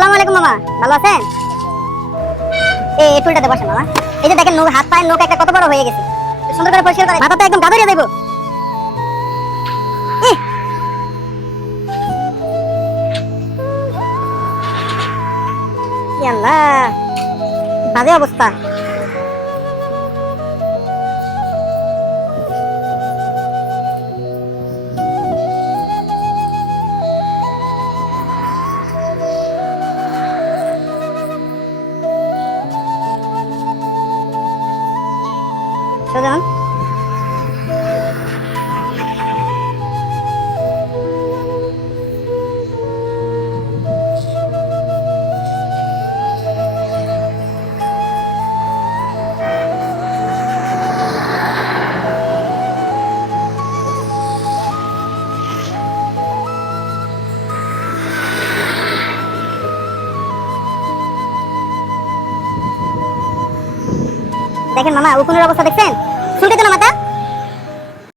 আসসালামু আলাইকুম মামা, ভালো আছেন? এই ফুলটাতে বসেন মামা। এই যে দেখেন হাত পায়ের নখ একটা কত বড় হয়ে গেছে, সুন্দর করে পরিষ্কার করে মাথা তো একদম গাদরিয়া যাইবো। ইহ, ই আল্লাহ, বাজে অবস্থা। সুজন, দেখেন মামা উকুনের অবস্থা দেখছেন? চুলকে তো না মাথা।